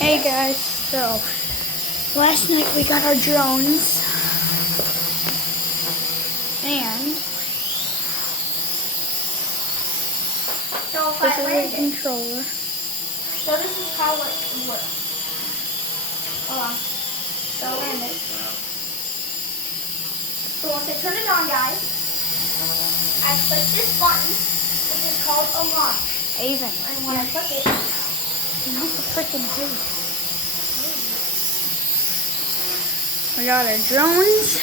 Hey guys, so last night we got our drones and So if this I is land the it, controller. so this is how it works. Hold on. So land it. So once I turn it on, guys, I click this button, which is called a launch. Avon, And when I click it, not the freaking house. We got our drones.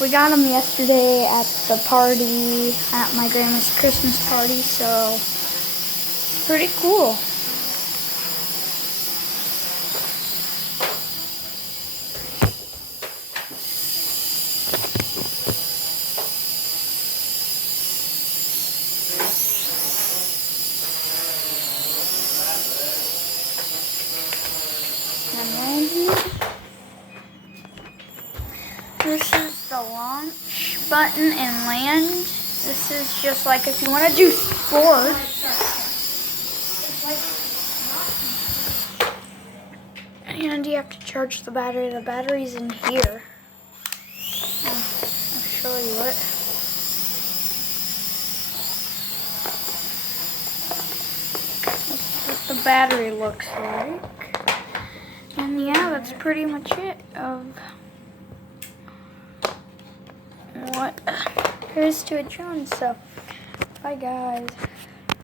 We got them yesterday at the party, at my grandma's Christmas party, so it's pretty cool. And then this is the launch button and land. This is just like if you want to do sports. And you have to charge the battery. The battery's in here. I'll show you it. That's what the battery looks like. And yeah, that's pretty much it of what there is to a drone. So, bye guys.